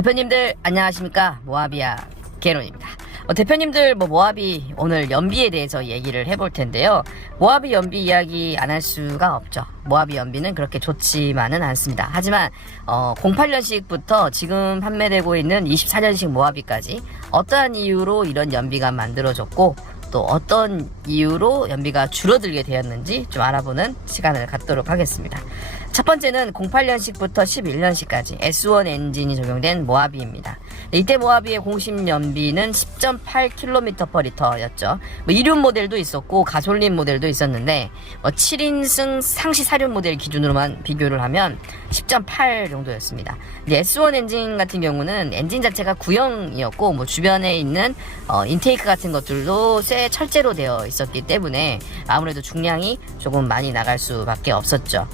대표님들 안녕하십니까? 모하비아 개론입니다. 대표님들 모하비 오늘 연비에 대해서 얘기를 해볼 텐데요. 모하비 연비 이야기 안 할 수가 없죠. 모하비 연비는 그렇게 좋지만은 않습니다. 하지만 08년식부터 지금 판매되고 있는 24년식 모하비까지 어떠한 이유로 이런 연비가 만들어졌고 또 어떤 이유로 연비가 줄어들게 되었는지 좀 알아보는 시간을 갖도록 하겠습니다. 첫 번째는 08년식부터 11년식까지 S1 엔진이 적용된 모하비입니다. 이때 모하비의 공식 연비는 10.8km/L였죠. 이륜 모델도 있었고 가솔린 모델도 있었는데 7인승 상시 사륜 모델 기준으로만 비교를 하면 10.8 정도였습니다. S1 엔진 같은 경우는 엔진 자체가 구형이었고 주변에 있는 인테이크 같은 것들도 쇠 철제로 되어 있었기 때문에 아무래도 중량이 조금 많이 나갈 수밖에 없었죠.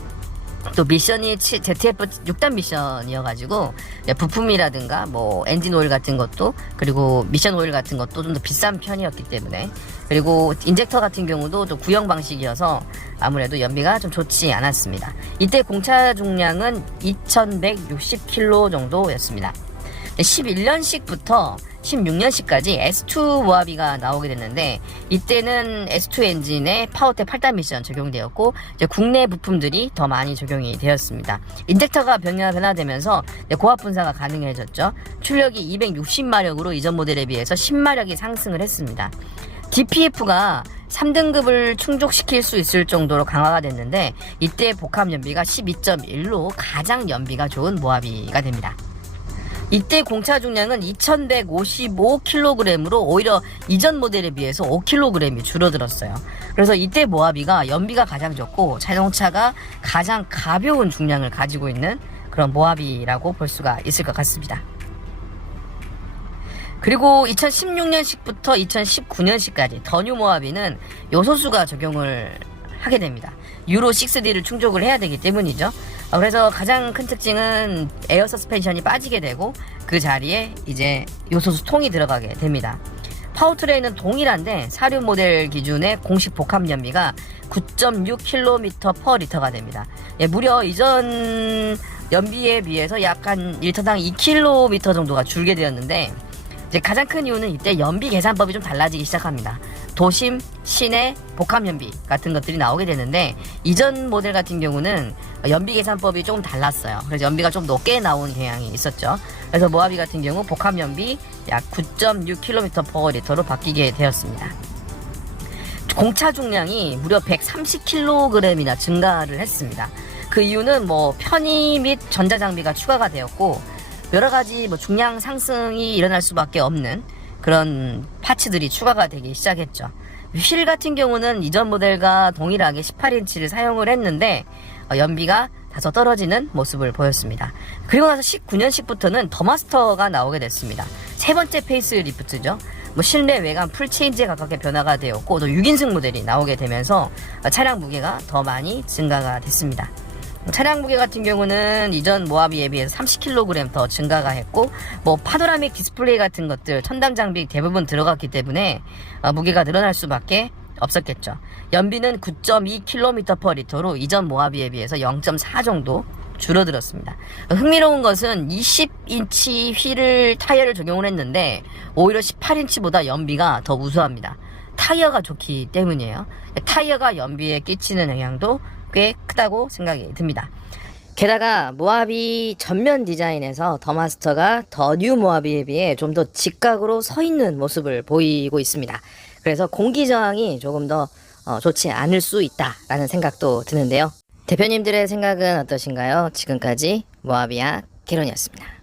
또 미션이 ZF 6단 미션이어가지고 부품이라든가 엔진 오일 같은 것도 그리고 미션 오일 같은 것도 좀 더 비싼 편이었기 때문에 그리고 인젝터 같은 경우도 또 구형 방식이어서 아무래도 연비가 좀 좋지 않았습니다. 이때 공차 중량은 2160kg 정도였습니다. 11년식부터 16년식까지 S2 모하비가 나오게 됐는데 이때는 S2 엔진에 파워텍 8단 미션 적용되었고 이제 국내 부품들이 더 많이 적용이 되었습니다. 인젝터가 변화되면서 고압 분사가 가능해졌죠. 출력이 260마력으로 이전 모델에 비해서 10마력이 상승을 했습니다. DPF가 3등급을 충족시킬 수 있을 정도로 강화가 됐는데 이때 복합 연비가 12.1로 가장 연비가 좋은 모하비가 됩니다. 이때 공차 중량은 2155kg으로 오히려 이전 모델에 비해서 5kg이 줄어들었어요. 그래서 이때 모하비가 연비가 가장 좋고 자동차가 가장 가벼운 중량을 가지고 있는 그런 모하비라고 볼 수가 있을 것 같습니다. 그리고 2016년식부터 2019년식까지 더 뉴 모하비는 요소수가 적용을 하게 됩니다. 유로 6D를 충족을 해야 되기 때문이죠. 그래서 가장 큰 특징은 에어 서스펜션이 빠지게 되고 그 자리에 이제 요소수 통이 들어가게 됩니다. 파워트레인은 동일한데 사륜 모델 기준의 공식 복합 연비가 9.6km/L가 됩니다. 무려 이전 연비에 비해서 약간 1터당 2km 정도가 줄게 되었는데 이제 가장 큰 이유는 이때 연비 계산법이 좀 달라지기 시작합니다. 도심, 시내, 복합 연비 같은 것들이 나오게 되는데 이전 모델 같은 경우는 연비 계산법이 조금 달랐어요. 그래서 연비가 좀 높게 나온 경향이 있었죠. 그래서 모하비 같은 경우 복합 연비 약 9.6km/L로 바뀌게 되었습니다. 공차 중량이 무려 130kg이나 증가를 했습니다. 그 이유는 편의 및 전자장비가 추가가 되었고 여러가지 중량 상승이 일어날 수밖에 없는 그런 파츠들이 추가가 되기 시작했죠. 휠 같은 경우는 이전 모델과 동일하게 18인치를 사용을 했는데 연비가 다소 떨어지는 모습을 보였습니다. 그리고 나서 19년식부터는 더마스터가 나오게 됐습니다. 세 번째 페이스리프트죠. 실내 외관 풀체인지에 가깝게 변화가 되었고 또 6인승 모델이 나오게 되면서 차량 무게가 더 많이 증가가 됐습니다. 차량 무게 같은 경우는 이전 모하비에 비해서 30kg 더 증가가 했고 파노라믹 디스플레이 같은 것들 첨단 장비 대부분 들어갔기 때문에 무게가 늘어날 수밖에 없었겠죠. 연비는 9.2km/L로 이전 모하비에 비해서 0.4 정도 줄어들었습니다. 흥미로운 것은 20인치 타이어를 적용을 했는데 오히려 18인치보다 연비가 더 우수합니다. 타이어가 좋기 때문이에요. 타이어가 연비에 끼치는 영향도 꽤 크다고 생각이 듭니다. 게다가 모하비 전면 디자인에서 더마스터가 더 뉴 모하비에 비해 좀 더 직각으로 서 있는 모습을 보이고 있습니다. 그래서 공기 저항이 조금 더 좋지 않을 수 있다라는 생각도 드는데요. 대표님들의 생각은 어떠신가요? 지금까지 모하비아 개론이었습니다.